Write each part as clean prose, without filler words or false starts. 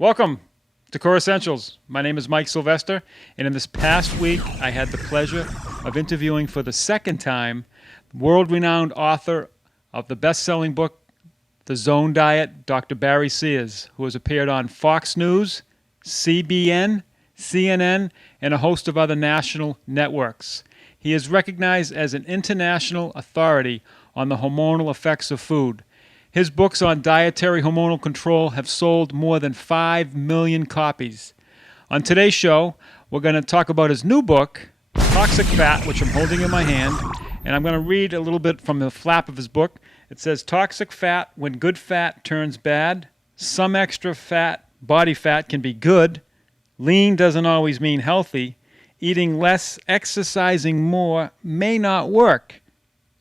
Welcome to Core Essentials. My name is Mike Sylvester, and in this past week, I had the pleasure of interviewing for the second time world-renowned author of the best-selling book, The Zone Diet, Dr. Barry Sears, who has appeared on Fox News, CBN, CNN, and a host of other national networks. He is recognized as an international authority on the hormonal effects of food. His books on dietary hormonal control have sold more than 5 million copies. On today's show, we're going to talk about his new book, Toxic Fat, which I'm holding in my hand, and I'm going to read a little bit from the flap of his book. It says, Toxic fat, when good fat turns bad. Some extra fat, body fat, can be good. Lean doesn't always mean healthy. Eating less, exercising more may not work.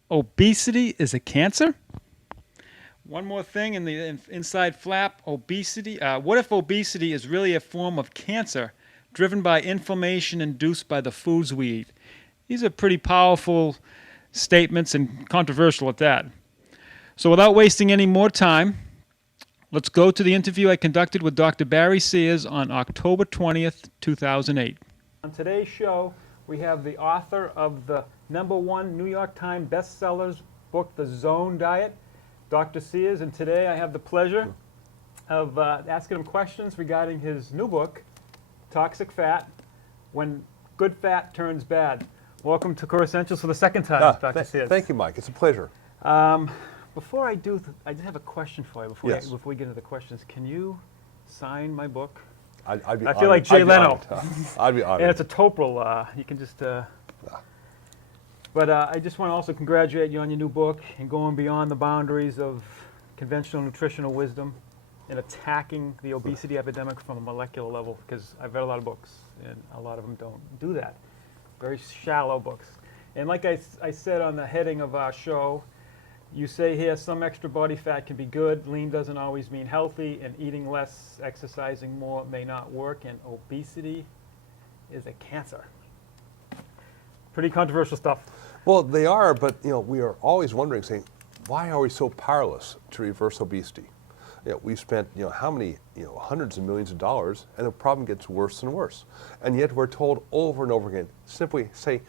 Obesity is a cancer? One more thing in the inside flap, obesity. What if obesity is really a form of cancer driven by inflammation induced by the foods we eat? These are pretty powerful statements and controversial at that. So without wasting any more time, let's go to the interview I conducted with Dr. Barry Sears on October 20th, 2008. On today's show, we have the author of the #1 New York Times bestsellers book, The Zone Diet, Dr. Sears, and today I have the pleasure of asking him questions regarding his new book, Toxic Fat, When Good Fat Turns Bad. Welcome to Core Essentials for the second time, Dr. Sears. Thank you, Mike. It's a pleasure. Before I do, I just have a question for you before we get into the questions. Can you sign my book? I'd be I feel honored. like Jay Leno. I'd be honored. And it's a Topril. You can just... But I just want to also congratulate you on your new book and going beyond the boundaries of conventional nutritional wisdom and attacking the obesity epidemic from a molecular level, because I've read a lot of books and a lot of them don't do that. Very shallow books. And like I said on the heading of our show, you say here some extra body fat can be good, lean doesn't always mean healthy, and eating less, exercising more may not work, and obesity is a cancer. Pretty controversial stuff. Well, they are, but we are always wondering, saying, why are we so powerless to reverse obesity? We've spent how many hundreds of millions of dollars, and the problem gets worse and worse. And yet we're told over and over again, simply say,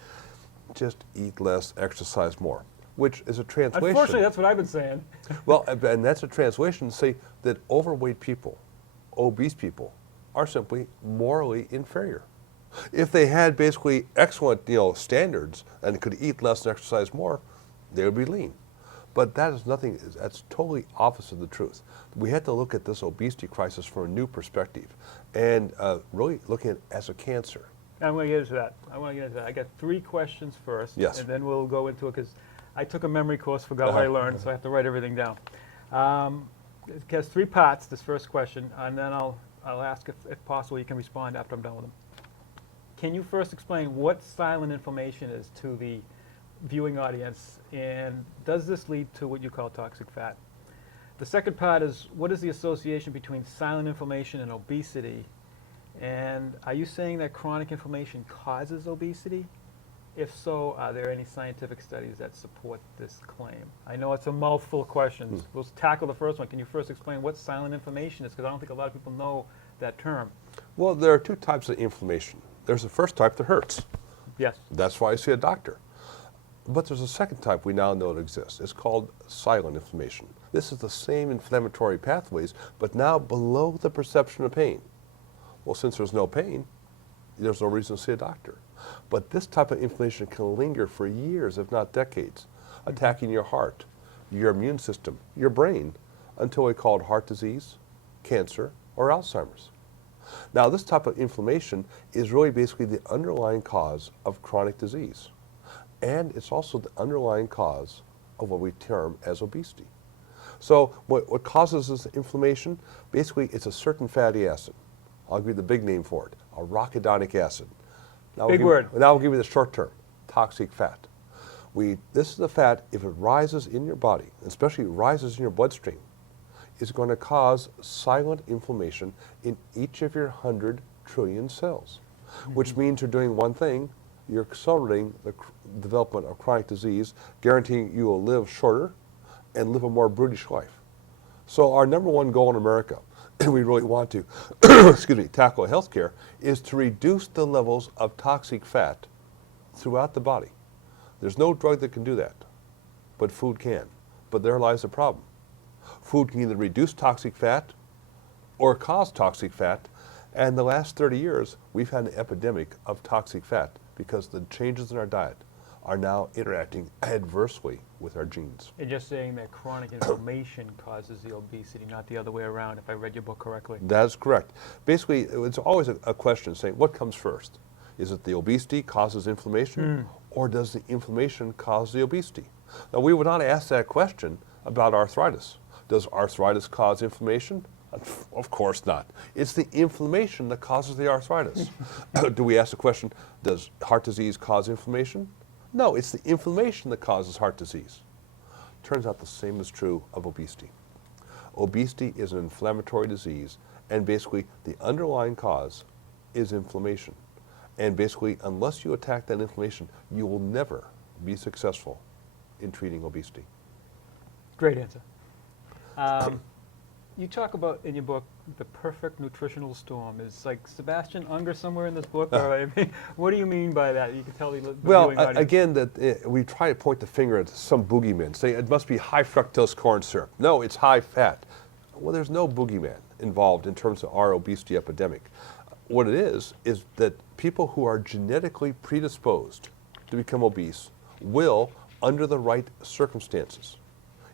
just eat less, exercise more, which is a translation. Unfortunately, that's what I've been saying. Well, and that's a translation to say that overweight people, obese people, are simply morally inferior. If they had basically excellent standards and could eat less and exercise more, they would be lean. But that is nothing, that's totally opposite of the truth. We have to look at this obesity crisis from a new perspective and really looking at it as a cancer. I'm going to get into that. I got 3 questions first, Yes. and then we'll go into it, because I took a memory course, forgot what I learned, so I have to write everything down. It has 3 parts, this first question, and then I'll ask if possible you can respond after I'm done with them. Can you first explain what silent inflammation is to the viewing audience, and does this lead to what you call toxic fat? The second part is, what is the association between silent inflammation and obesity? And are you saying that chronic inflammation causes obesity? If so, are there any scientific studies that support this claim? I know it's a mouthful of questions. We'll tackle the first one. Can you first explain what silent inflammation is? Because I don't think a lot of people know that term. Well, there are 2 types of inflammation. There's the first type that hurts. Yes. That's why I see a doctor. But there's a second type we now know it exists. It's called silent inflammation. This is the same inflammatory pathways, but now below the perception of pain. Well, since there's no pain, there's no reason to see a doctor. But this type of inflammation can linger for years, if not decades, attacking your heart, your immune system, your brain, until we call it heart disease, cancer, or Alzheimer's. Now, this type of inflammation is really basically the underlying cause of chronic disease. And it's also the underlying cause of what we term as obesity. So what causes this inflammation? Basically, it's a certain fatty acid. I'll give you the big name for it, arachidonic acid. Big word. Now I'll give you the short term, toxic fat. This is the fat, if it rises in your body, especially rises in your bloodstream, is going to cause silent inflammation in each of your 100 trillion cells, which means you're doing one thing, you're accelerating the development of chronic disease, guaranteeing you will live shorter and live a more brutish life. So our #1 goal in America and we really want to, excuse me, tackle healthcare, is to reduce the levels of toxic fat throughout the body. There's no drug that can do that, but food can. But there lies the problem. Food can either reduce toxic fat or cause toxic fat, and the last 30 years, we've had an epidemic of toxic fat because the changes in our diet are now interacting adversely with our genes. You're just saying that chronic inflammation causes the obesity, not the other way around, if I read your book correctly. That's correct. Basically, it's always a question saying, what comes first? Is it the obesity causes inflammation, or does the inflammation cause the obesity? Now, we would not ask that question about arthritis. Does arthritis cause inflammation? Of course not. It's the inflammation that causes the arthritis. Do we ask the question, does heart disease cause inflammation? No, it's the inflammation that causes heart disease. Turns out the same is true of obesity. Obesity is an inflammatory disease, and basically the underlying cause is inflammation. And basically, unless you attack that inflammation, you will never be successful in treating obesity. Great answer. You talk about in your book the perfect nutritional storm. Is like Sebastian Unger somewhere in this book? Or, I mean, what do you mean by that? You can tell the well, viewing audience. again, that we try to point the finger at some boogeyman, say it must be high fructose corn syrup. No, it's high fat. Well, there's no boogeyman involved in terms of our obesity epidemic. What it is that people who are genetically predisposed to become obese will, under the right circumstances,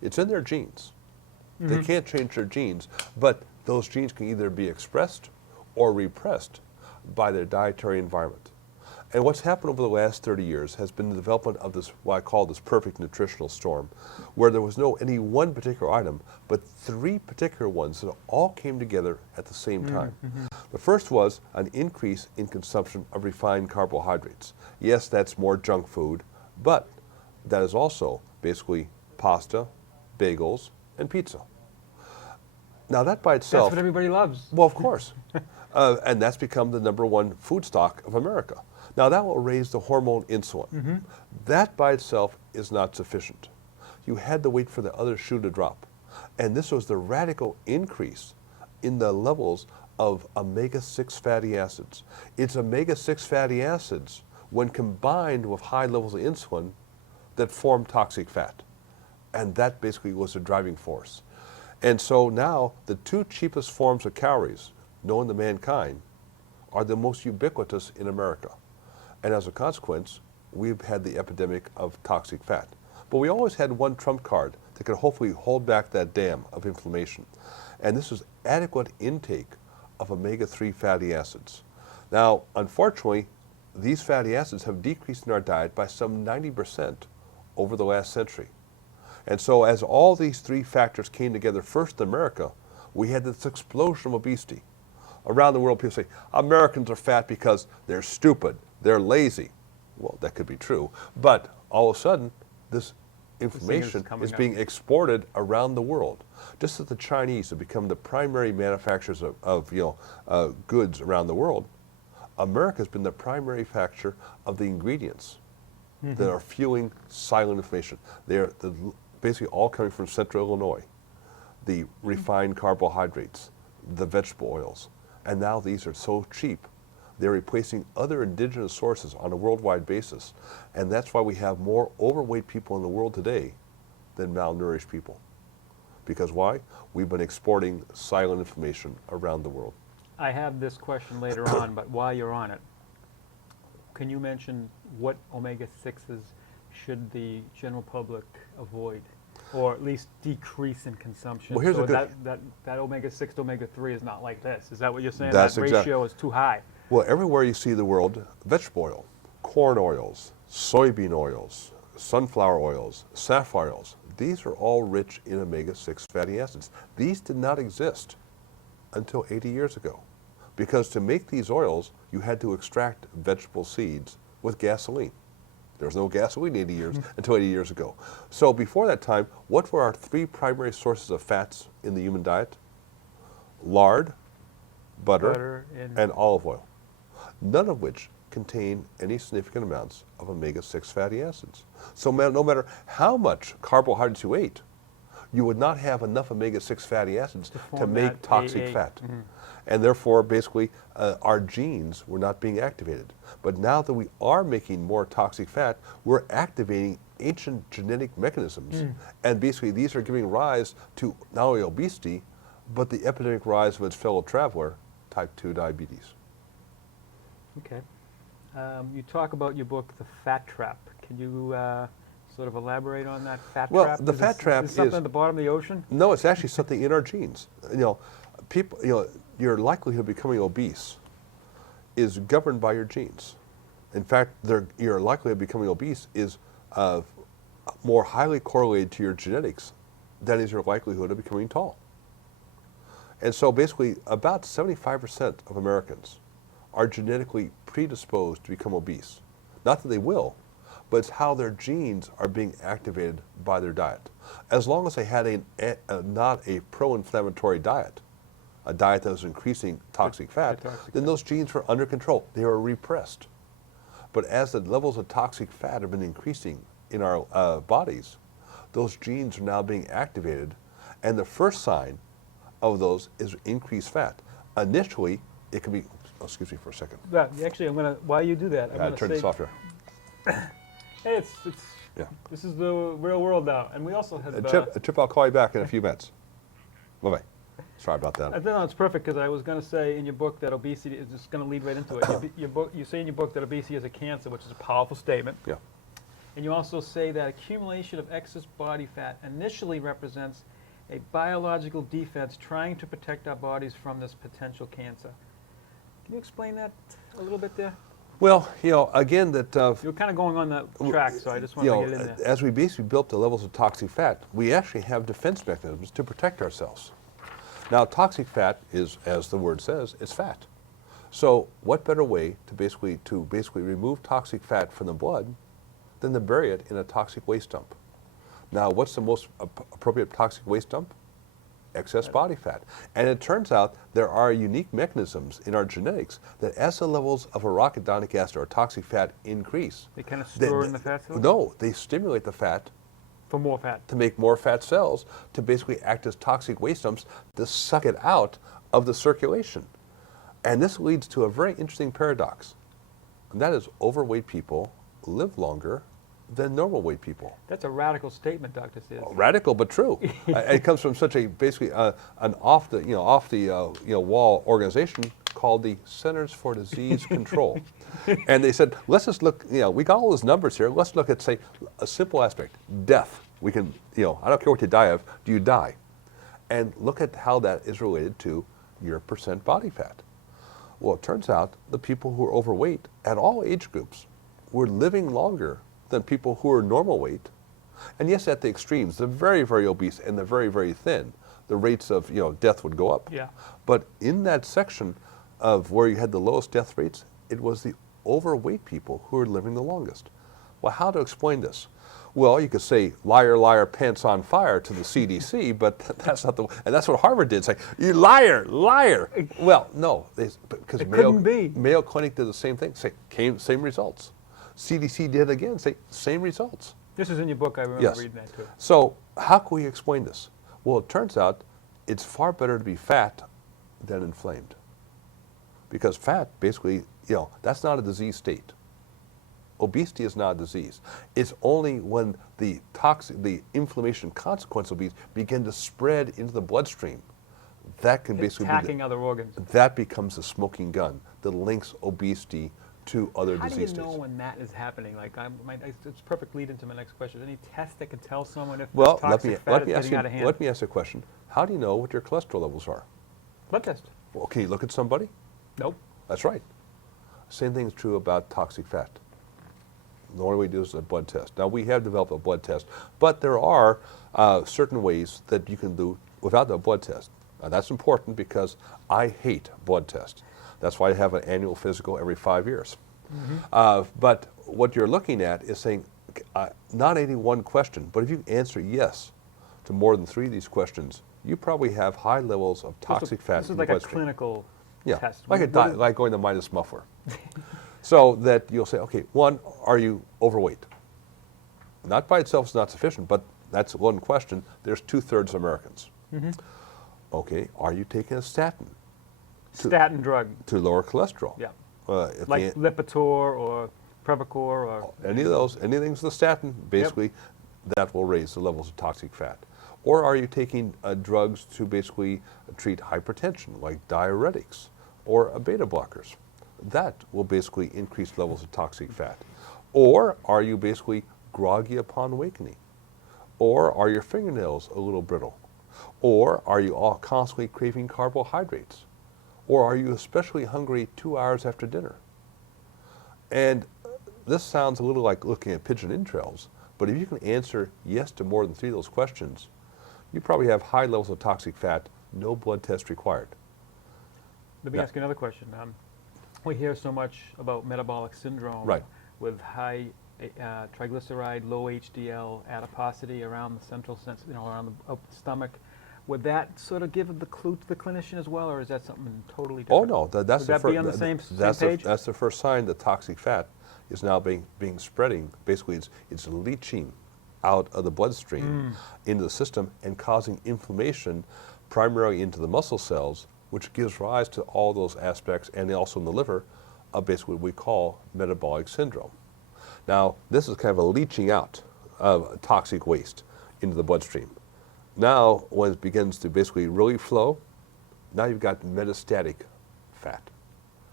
it's in their genes. They can't change their genes, but those genes can either be expressed or repressed by their dietary environment. And what's happened over the last 30 years has been the development of this, what I call this perfect nutritional storm, where there was no any one particular item, but three particular ones that all came together at the same time. The first was an increase in consumption of refined carbohydrates. Yes, that's more junk food, but that is also basically pasta, bagels, and pizza. Now that by itself... That's what everybody loves. Well, of course. And that's become the #1 food stock of America. Now that will raise the hormone insulin. That by itself is not sufficient. You had to wait for the other shoe to drop. And this was the radical increase in the levels of omega-6 fatty acids. It's omega-6 fatty acids, when combined with high levels of insulin, that form toxic fat. And that basically was the driving force. And so now the two cheapest forms of calories known to mankind are the most ubiquitous in America. And as a consequence, we've had the epidemic of toxic fat. But we always had one trump card that could hopefully hold back that dam of inflammation. And this is adequate intake of omega-3 fatty acids. Now, unfortunately, these fatty acids have decreased in our diet by some 90% over the last century. And so as all these three factors came together first in America, we had this explosion of obesity. Around the world, people say, Americans are fat because they're stupid, they're lazy. Well, that could be true. But all of a sudden, this information is being exported around the world. Just as the Chinese have become the primary manufacturers of goods around the world, America has been the primary manufacturer of the ingredients that are fueling silent inflammation. They're basically all coming from central Illinois. The refined carbohydrates, the vegetable oils, and now these are so cheap, they're replacing other indigenous sources on a worldwide basis. And that's why we have more overweight people in the world today than malnourished people. Because why? We've been exporting silent inflammation around the world. I have this question later on, but while you're on it, can you mention what omega-6s should the general public avoid, or at least decrease in consumption? Well, here's so a good... that omega-6 to omega-3 is not like this. Is that what you're saying? That's that ratio is too high. Well, everywhere you see the world, vegetable oil, corn oils, soybean oils, sunflower oils, safflower oils, these are all rich in omega-6 fatty acids. These did not exist until 80 years ago. Because to make these oils, you had to extract vegetable seeds with gasoline. There was no gasoline 80 years until 80 years ago. So before that time, what were our three primary sources of fats in the human diet? Lard, butter and olive oil. None of which contain any significant amounts of omega-6 fatty acids. So no matter how much carbohydrates you ate, you would not have enough omega-6 fatty acids to form make that toxic AA. fat. And therefore, basically, our genes were not being activated. But now that we are making more toxic fat, we're activating ancient genetic mechanisms. And basically, these are giving rise to not only obesity, but the epidemic rise of its fellow traveler, type 2 diabetes. Okay. You talk about your book, The Fat Trap. Can you sort of elaborate on that fat trap? Well, the fat Is trap this something is at the bottom of the ocean? No, it's actually something in our genes. People, your likelihood of becoming obese is governed by your genes. In fact, your likelihood of becoming obese is more highly correlated to your genetics than is your likelihood of becoming tall. And so basically, about 75% of Americans are genetically predisposed to become obese. Not that they will, but it's how their genes are being activated by their diet. As long as they had not a pro-inflammatory diet, a diet that was increasing toxic fat, then those genes were under control. They were repressed. But as the levels of toxic fat have been increasing in our bodies, those genes are now being activated, and the first sign of those is increased fat. Initially, it can be, excuse me for a second. Yeah, actually, while you do that, I'm going to turn say, this off here. hey, Yeah. this is the real world now. And we also have... Chip, I'll call you back in a few minutes. Bye-bye. Sorry about that. I think it's perfect because I was going to say in your book that obesity is just going to lead right into it. You say in your book that obesity is a cancer, which is a powerful statement. Yeah. And you also say that accumulation of excess body fat initially represents a biological defense trying to protect our bodies from this potential cancer. Can you explain that a little bit there? Well, again, that You're kind of going on that track, so I just wanted to get it in there. as we basically built the levels of toxic fat, we actually have defense mechanisms to protect ourselves. Now, toxic fat is, as the word says, it's fat. So, what better way to basically remove toxic fat from the blood than to bury it in a toxic waste dump? Now, what's the most appropriate toxic waste dump? Excess body fat. And it turns out there are unique mechanisms in our genetics that as the levels of arachidonic acid or toxic fat increase, They kind of store in the fat cells? No, they stimulate the fat For more fat. to make more fat cells to basically act as toxic waste dumps to suck it out of the circulation. And this leads to a very interesting paradox. And that is overweight people live longer than normal weight people. That's a radical statement, Dr. Sears. Radical, but true. It comes from such a basically an off the wall organization called the Centers for Disease Control, and they said, let's just look. We got all those numbers here. Let's look at, say, a simple aspect: death. We can, I don't care what you die of. Do you die? And look at how that is related to your percent body fat. Well, it turns out the people who are overweight at all age groups were living longer than people who are normal weight. And yes, at the extremes, the very, very obese and the very, very thin, the rates of death would go up. Yeah. But in that section of where you had the lowest death rates, it was the overweight people who were living the longest. Well, how to explain this? Well, you could say, liar, liar, pants on fire to the CDC, but that's not and that's what Harvard did, say, you liar, liar. Well, no, because Mayo Clinic did the same thing, same results. CDC did again, say same results. This is in your book, I remember reading that too. So how can we explain this? Well, it turns out it's far better to be fat than inflamed. Because fat, basically, that's not a disease state. Obesity is not a disease. It's only when the inflammation consequences of obesity begin to spread into the bloodstream that can basically attacking other organs. That becomes the smoking gun that links obesity to other disease states. How do you know when that is happening? Like, it's a perfect lead into my next question. Any test that can tell someone if toxic fat is getting out of hand? Let me ask you a question. How do you know what your cholesterol levels are? Blood test. Well, can you look at somebody? Nope. That's right. Same thing is true about toxic fat. The only way to do is a blood test. Now, we have developed a blood test, but there are certain ways that you can do without a blood test. Now, that's important because I hate blood tests. That's why I have an annual physical every 5 years. Mm-hmm. But what you're looking at is saying, not any one question, but if you answer yes to more than 3 of these questions, you probably have high levels of toxic fat in the bloodstream. This is like a clinical test. Like going to Midas Muffler. So that you'll say, okay, 1, are you overweight? Not by itself is not sufficient, but that's one question. There's 2/3 Americans. Okay, are you taking a statin Statin drug. to lower cholesterol? Yeah. If Like the, Lipitor or Prevacor or any of those, anything's the statin, basically, that will raise the levels of toxic fat. Or are you taking drugs to basically treat hypertension, like diuretics or beta blockers? That will basically increase levels of toxic fat. Or are you basically groggy upon awakening? Or are your fingernails a little brittle? Or are you all constantly craving carbohydrates? Or are you especially hungry 2 hours after dinner? And this sounds a little like looking at pigeon entrails, but if you can answer yes to more than 3 of those questions, you probably have high levels of toxic fat, no blood test required. Let me Yeah. ask you another question. We hear so much about metabolic syndrome Right. with high triglyceride, low HDL, adiposity around the central sense, around the stomach. Would that sort of give the clue to the clinician as well, or is that something totally Oh different? no, that's Would the that first. be on the same That's page? that's the first sign that toxic fat is now being spreading. Basically, it's leaching out of the bloodstream into the system and causing inflammation, primarily into the muscle cells, which gives rise to all those aspects, and also in the liver, of basically what we call metabolic syndrome. Now, this is kind of a leaching out of toxic waste into the bloodstream. Now, when it begins to basically really flow, now you've got metastatic fat.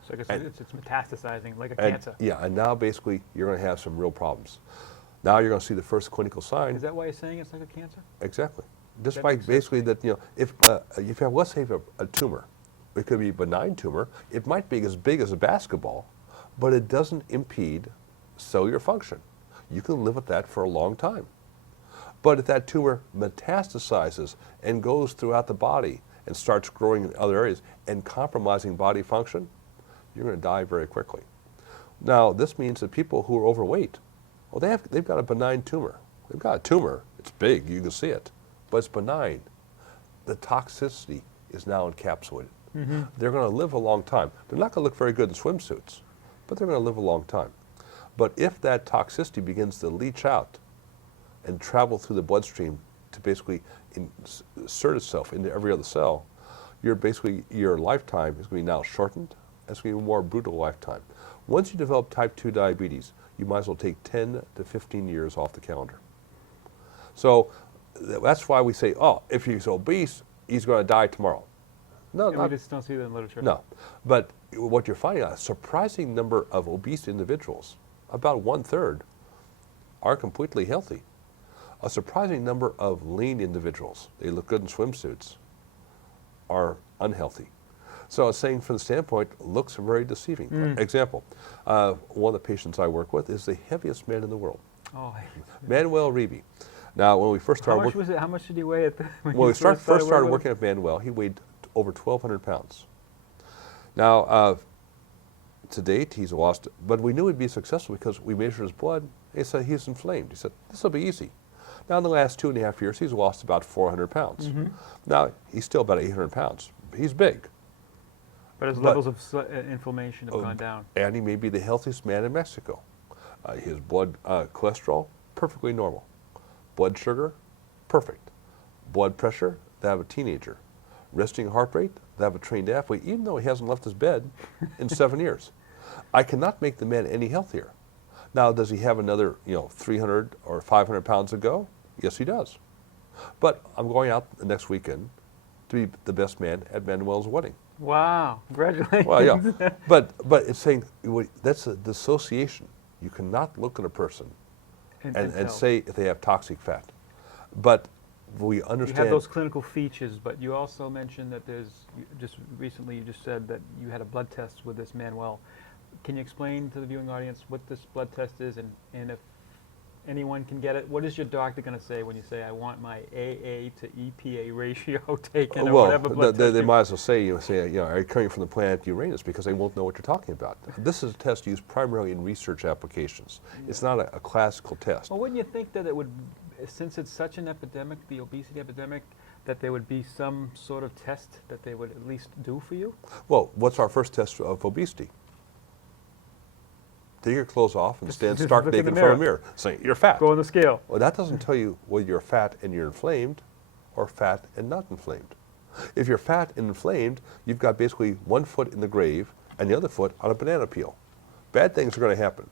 So I guess and- it's metastasizing like a And, cancer. yeah, and now basically you're going to have some real problems. Now you're going to see the first clinical sign. Is that why you're saying it's like a cancer? Exactly. Just That by makes sense to basically me. that, if you have, let's say, a tumor, it could be a benign tumor. It might be as big as a basketball, but it doesn't impede cellular function. You can live with that for a long time. But if that tumor metastasizes and goes throughout the body and starts growing in other areas and compromising body function, you're going to die very quickly. Now, this means that people who are overweight, well, they've got a benign tumor. They've got a tumor. It's big. You can see it. But it's benign. The toxicity is now encapsulated. They're going to live a long time. They're not going to look very good in swimsuits, but they're going to live a long time. But if that toxicity begins to leach out and travel through the bloodstream to basically insert itself into every other cell, your lifetime is going to be now shortened. It's going to be a more brutal lifetime. Once you develop type 2 diabetes, you might as well take 10 to 15 years off the calendar. So that's why we say, oh, if he's obese, he's going to die tomorrow. No, And we just don't see that in literature. no. But what you're finding out, a surprising number of obese individuals, about 1/3, are completely healthy. A surprising number of lean individuals, they look good in swimsuits, are unhealthy. So I was saying from the standpoint, looks very deceiving. Example, one of the patients I work with is the heaviest man in the world, Oh, Manuel Reby. Now, when we first how started much working, was it? How much did he weigh at the, when we first started working? working with Manuel, he weighed over 1,200 pounds. Now, to date, he's lost, but we knew he'd be successful because we measured his blood. He said he's inflamed. He said, this will be easy. Now, in the last 2.5 years, he's lost about 400 pounds. Now, he's still about 800 pounds. He's big. But his But- levels of inflammation have gone down. And he may be the healthiest man in Mexico. His blood cholesterol, perfectly normal. Blood sugar, perfect. Blood pressure, that of a teenager. Resting heart rate, that of a trained athlete, even though he hasn't left his bed in 7 years. I cannot make the man any healthier. Now, does he have another, 300 or 500 pounds to go? Yes, he does. But I'm going out the next weekend to be the best man at Manuel's wedding. Wow! Congratulations. Well, yeah, but it's saying that's a dissociation. You cannot look at a person and tell. say if they have toxic fat. But we You understand. have those clinical features, but you also mentioned that you just said that you had a blood test with this Manuel. Can you explain to the viewing audience what this blood test is and if anyone can get it? What is your doctor going to say when you say, I want my AA to EPA ratio taken or well, whatever blood test they you- might as well say, are you coming from the planet Uranus? Because they won't know what you're talking about. This is a test used primarily in research applications. It's not a classical test. Well, wouldn't you think that it would, since it's such an epidemic, the obesity epidemic, that there would be some sort of test that they would at least do for you? Well, what's our first test of obesity? Take your clothes off and stand just stark look in naked in the front of the mirror. Say, you're fat. Go on the scale. Well, that doesn't tell you whether you're fat and you're inflamed or fat and not inflamed. If you're fat and inflamed, you've got basically one foot in the grave and the other foot on a banana peel. Bad things are going to happen.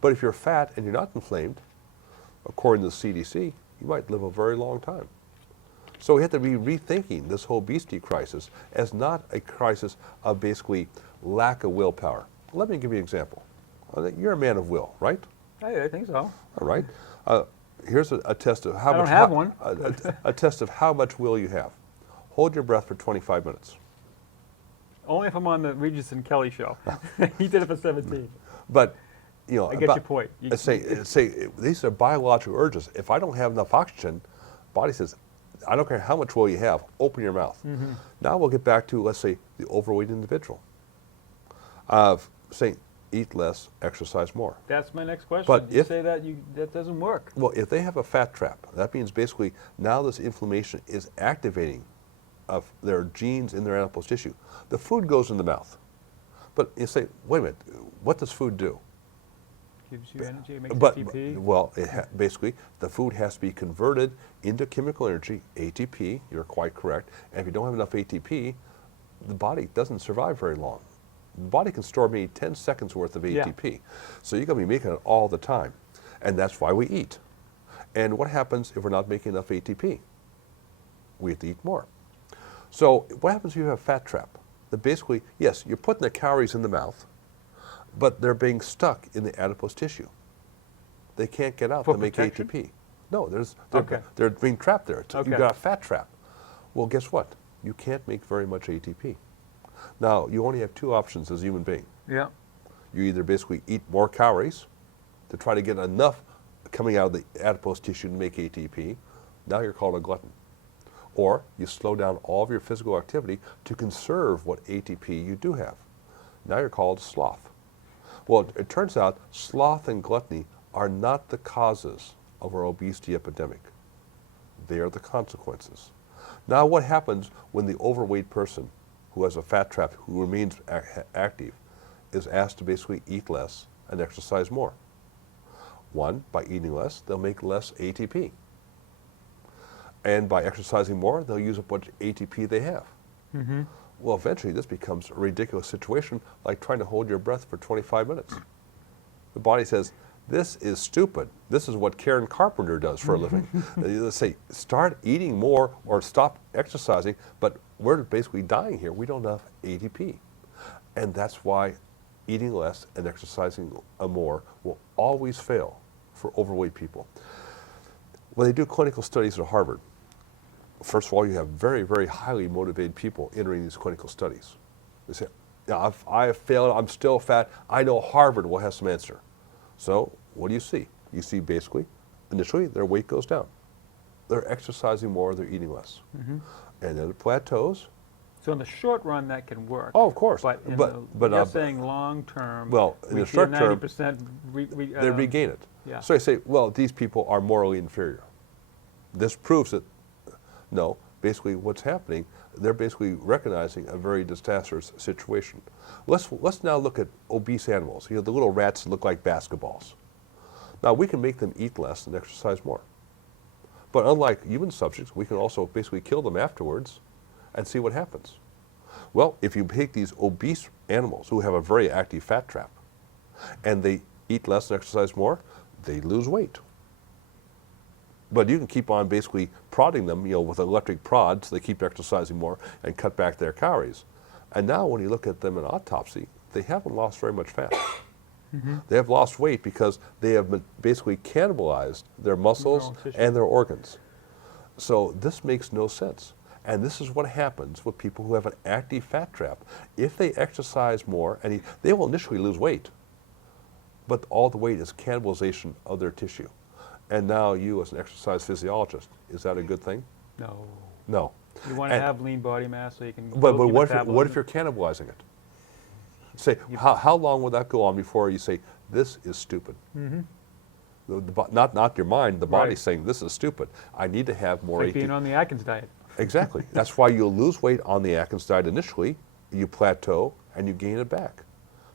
But if you're fat and you're not inflamed, according to the CDC, you might live a very long time. So we have to be rethinking this whole obesity crisis as not a crisis of basically lack of willpower. Let me give you an example. You're a man of will, right? I think so. All right. Here's a test of how I don't much. have one. A test of how much will you have. Hold your breath for 25 minutes. Only if I'm on the Regis and Kelly show. He did it for 17. But, you know, I get your point. say these are biological urges. If I don't have enough oxygen, body says, I don't care how much will you have, open your mouth. Mm-hmm. Now we'll get back to, let's say, the overweight individual. Say, eat less, exercise more. That's my next question. But You if- say that that doesn't work. Well, if they have a fat trap, that means basically now this inflammation is activating of their genes in their adipose tissue. The food goes in the mouth. But you say, wait a minute, what does food do? Gives you energy, it makes But, ATP. well, basically, the food has to be converted into chemical energy, ATP, you're quite correct. And if you don't have enough ATP, the body doesn't survive very long. The body can store maybe 10 seconds worth of Yeah. ATP. So you're going to be making it all the time. And that's why we eat. And what happens if we're not making enough ATP? We have to eat more. So what happens if you have a fat trap? That basically, yes, you're putting the calories in the mouth, but they're being stuck in the adipose tissue. They can't get out For to make protection? ATP. No, Okay. they're being trapped there. Okay. You've got a fat trap. Well, guess what? You can't make very much ATP. Now, you only have two options as a human being. Yeah. You either basically eat more calories to try to get enough coming out of the adipose tissue to make ATP. Now you're called a glutton. Or you slow down all of your physical activity to conserve what ATP you do have. Now you're called sloth. Well, it turns out sloth and gluttony are not the causes of our obesity epidemic. They are the consequences. Now what happens when the overweight person who has a fat trap, who remains active, is asked to basically eat less and exercise more? One, by eating less, they'll make less ATP. And by exercising more, they'll use up what ATP they have. Mm-hmm. Well, eventually this becomes a ridiculous situation, like trying to hold your breath for 25 minutes. The body says, this is stupid. This is what Karen Carpenter does for a living. They say, start eating more or stop exercising, but we're basically dying here. We don't have ATP. And that's why eating less and exercising more will always fail for overweight people. When they do clinical studies at Harvard, first of all, you have very, very highly motivated people entering these clinical studies. They say, yeah, I have failed, I'm still fat, I know Harvard will have some answer. So what do you see? You see basically, initially, their weight goes down. They're exercising more, they're eating less. Mm-hmm. And then it plateaus. So in the short run, that can work. Oh, of course. But, you're saying long term. Well, in the short term, 90% they regain it. Yeah. So I say, well, these people are morally inferior. This proves that, no, basically what's happening, they're basically recognizing a very disastrous situation. Let's now look at obese animals, the little rats that look like basketballs. Now, we can make them eat less and exercise more. But unlike human subjects, we can also basically kill them afterwards and see what happens. Well, if you take these obese animals who have a very active fat trap and they eat less and exercise more, they lose weight. But you can keep on basically prodding them, with electric prods, so they keep exercising more and cut back their calories. And now when you look at them in autopsy, they haven't lost very much fat. Mm-hmm. They have lost weight because they have basically cannibalized their muscles and their organs. So this makes no sense. And this is what happens with people who have an active fat trap. If they exercise more, and they will initially lose weight, but all the weight is cannibalization of their tissue. And now you, as an exercise physiologist, is that a good thing? No. No. You want to have lean body mass so you can. But what if you're cannibalizing it? Say, how long will that go on before you say, this is stupid? Mm-hmm. Not your mind, the body's saying, this is stupid. I need to have more It's like being on the Atkins diet. Exactly. That's why you'll lose weight on the Atkins diet initially, you plateau, and you gain it back.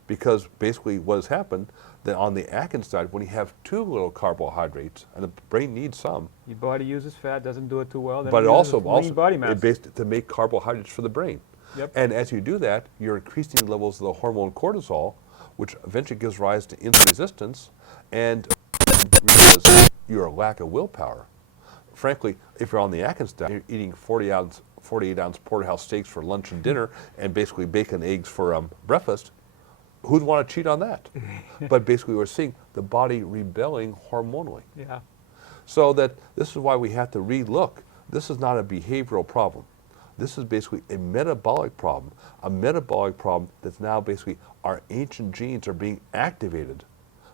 Because basically what has happened, that on the Atkins diet, when you have too little carbohydrates, and the brain needs some, Your body uses fat, doesn't do it too well. Then but it it uses also lean body mass. to make carbohydrates for the brain. Yep. And as you do that, you're increasing the levels of the hormone cortisol, which eventually gives rise to insulin resistance, and because your lack of willpower. Frankly, if you're on the Atkins diet, you're eating 48-ounce porterhouse steaks for lunch and dinner, and basically bacon and eggs for breakfast, who'd want to cheat on that? But basically we're seeing the body rebelling hormonally. Yeah. So that this is why we have to relook. This is not a behavioral problem. This is basically a metabolic problem that's now basically our ancient genes are being activated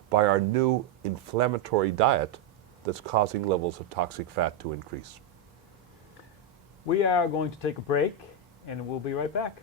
by our new inflammatory diet that's causing levels of toxic fat to increase. We are going to take a break, and we'll be right back.